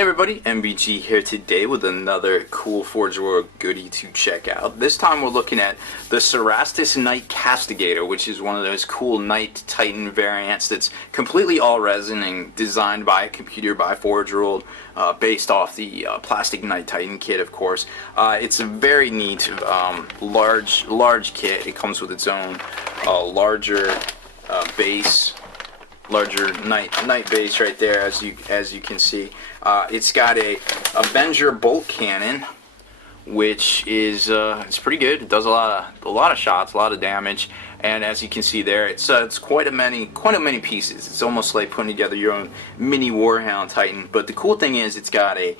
Hey everybody, MBG here today with another cool Forge World goodie to check out. This time we're looking at the Cerastus Knight-Castigator, which is one of those cool Knight Titan variants that's completely all resin and designed by a computer by Forge World, based off the plastic Knight Titan kit, of course. It's a very neat, large kit. It comes with its own larger base. Larger Knight base right there, as you can see. It's got a Avenger bolt cannon, which is it's pretty good. It does a lot of shots, a lot of damage, and as you can see there, it's quite a many pieces. It's almost like putting together your own mini Warhound Titan. But the cool thing is, it's got a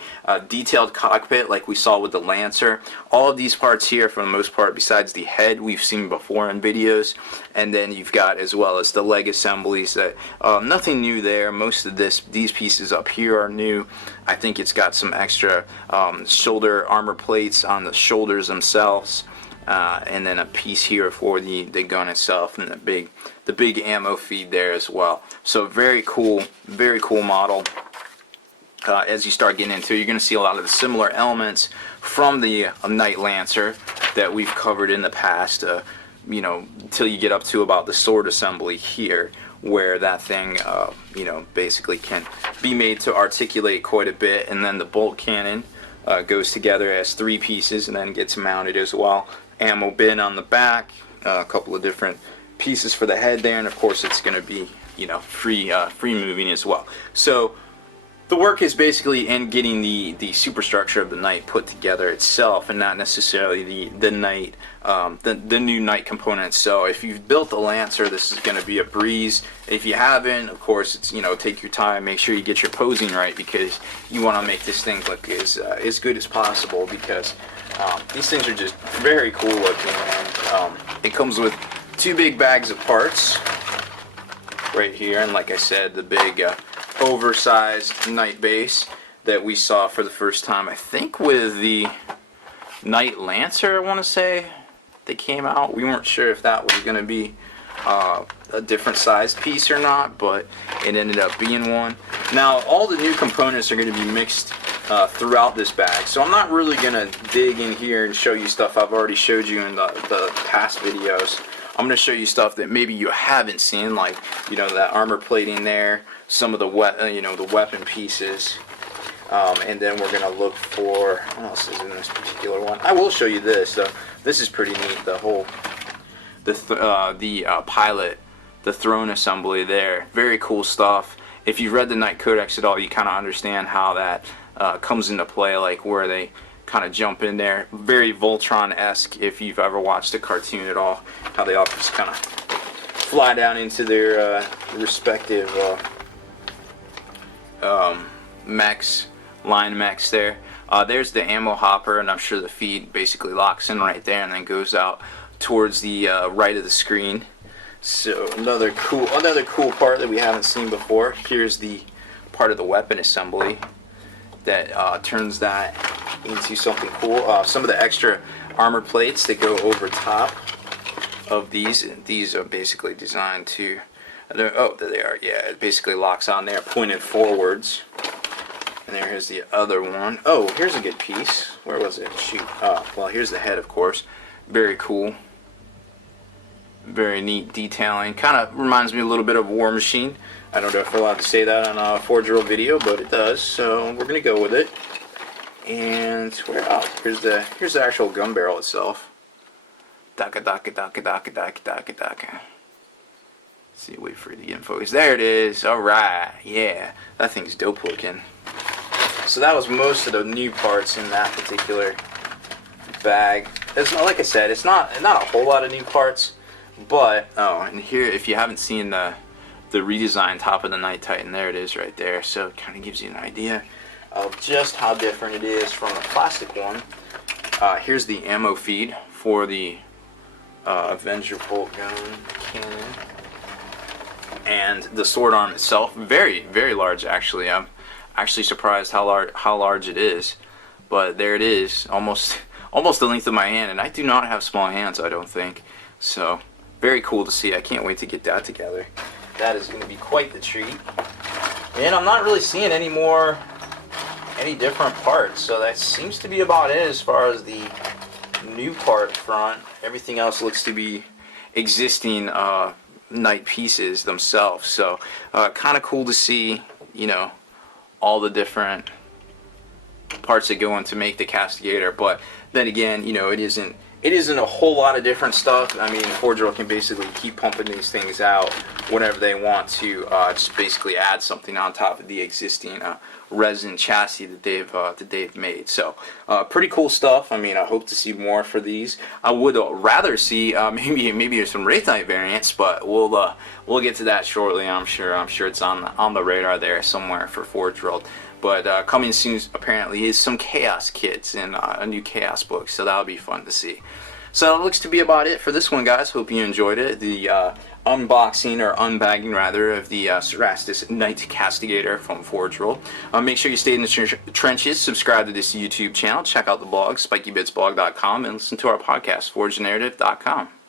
detailed cockpit like we saw with the Lancer. All of these parts here, for the most part, besides the head, we've seen before in videos. And then you've got, as well as the leg assemblies, that nothing new there. Most of these pieces up here are new. I think it's got some extra shoulder armor plates on the shoulders themselves, and then a piece here for the gun itself, and the big ammo feed there as well. So very cool model. As you start getting into it, you're going to see a lot of the similar elements from the Knight Lancer that we've covered in the past. You know, until you get up to about the sword assembly here, where that thing, you know, basically can be made to articulate quite a bit, and then the bolt cannon goes together as 3 pieces and then gets mounted as well. Ammo bin on the back, a couple of different pieces for the head there, and of course it's going to be, you know, free moving as well. So the work is basically in getting the superstructure of the Knight put together itself, and not necessarily the Knight, the new Knight components. So if you've built the Lancer, this is going to be a breeze. If you haven't, of course, it's, you know, take your time, make sure you get your posing right, because you want to make this thing look as good as possible, because these things are just very cool looking. And it comes with 2 big bags of parts right here, and like I said, the big oversized Knight base that we saw for the first time, I think, with the Knight Lancer. I want to say they came out. We weren't sure if that was going to be a different sized piece or not, but it ended up being one. Now all the new components are going to be mixed throughout this bag, so I'm not really going to dig in here and show you stuff I've already showed you in the past videos. I'm going to show you stuff that maybe you haven't seen, like, you know, that armor plating there, some of the the weapon pieces, and then we're going to look for what else is in this particular one. I will show you this. This is pretty neat. The whole pilot, the throne assembly there, very cool stuff. If you've read the Knight Codex at all, you kind of understand how that comes into play, like where they kind of jump in there. Very Voltron-esque, if you've ever watched a cartoon at all, how they all just kind of fly down into their respective mechs, line mechs there. There's the ammo hopper, and I'm sure the feed basically locks in right there and then goes out towards the right of the screen. So another cool part that we haven't seen before. Here's the part of the weapon assembly that turns that into something cool. Some of the extra armor plates that go over top of these, and these are basically designed to, oh, there they are. Yeah, it basically locks on there, pointed forwards. And here's the other one. Oh, here's a good piece. Where was it? Shoot. Well, here's the head, of course. Very cool. Very neat detailing. Kind of reminds me a little bit of War Machine. I don't know if we're allowed to say that on a Forge World video, but it does. So we're gonna go with it. And where? Oh, here's the actual gun barrel itself. Daka. See, wait for it to get in focus. There it is. All right, yeah, that thing's dope looking. So that was most of the new parts in that particular bag. It's not, like I said, it's not a whole lot of new parts, but oh, and here, if you haven't seen the redesigned top of the Knight Titan, there it is right there. So it kind of gives you an idea of just how different it is from the plastic one. Here's the ammo feed for the Avenger bolt gun cannon, and the sword arm itself, very large actually. I'm actually surprised how large it is, but there it is, almost the length of my hand, and I do not have small hands, I don't think. So very cool to see. I can't wait to get that together. That is going to be quite the treat. And I'm not really seeing any more any different parts. So that seems to be about it as far as the new part front. Everything else looks to be existing Knight pieces themselves. So kind of cool to see, you know, all the different parts that go in to make the Castigator. But then again, you know, it isn't a whole lot of different stuff. I mean, Forge World can basically keep pumping these things out whenever they want to, just basically add something on top of the existing resin chassis that they've made. So pretty cool stuff. I mean, I hope to see more for these. I would rather see maybe some Wraith Knight variants, but we'll get to that shortly. I'm sure it's on the radar there somewhere for Forge World. But coming soon apparently is some Chaos kits and a new Chaos book, so that'll be fun to see. So it looks to be about it for this one, guys. Hope you enjoyed it. The unboxing, or unbagging rather, of the Cerastus Knight-Castigator from Forge World. Make sure you stay in the trenches, subscribe to this YouTube channel, check out the blog, spikybitsblog.com, and listen to our podcast, forgenarrative.com.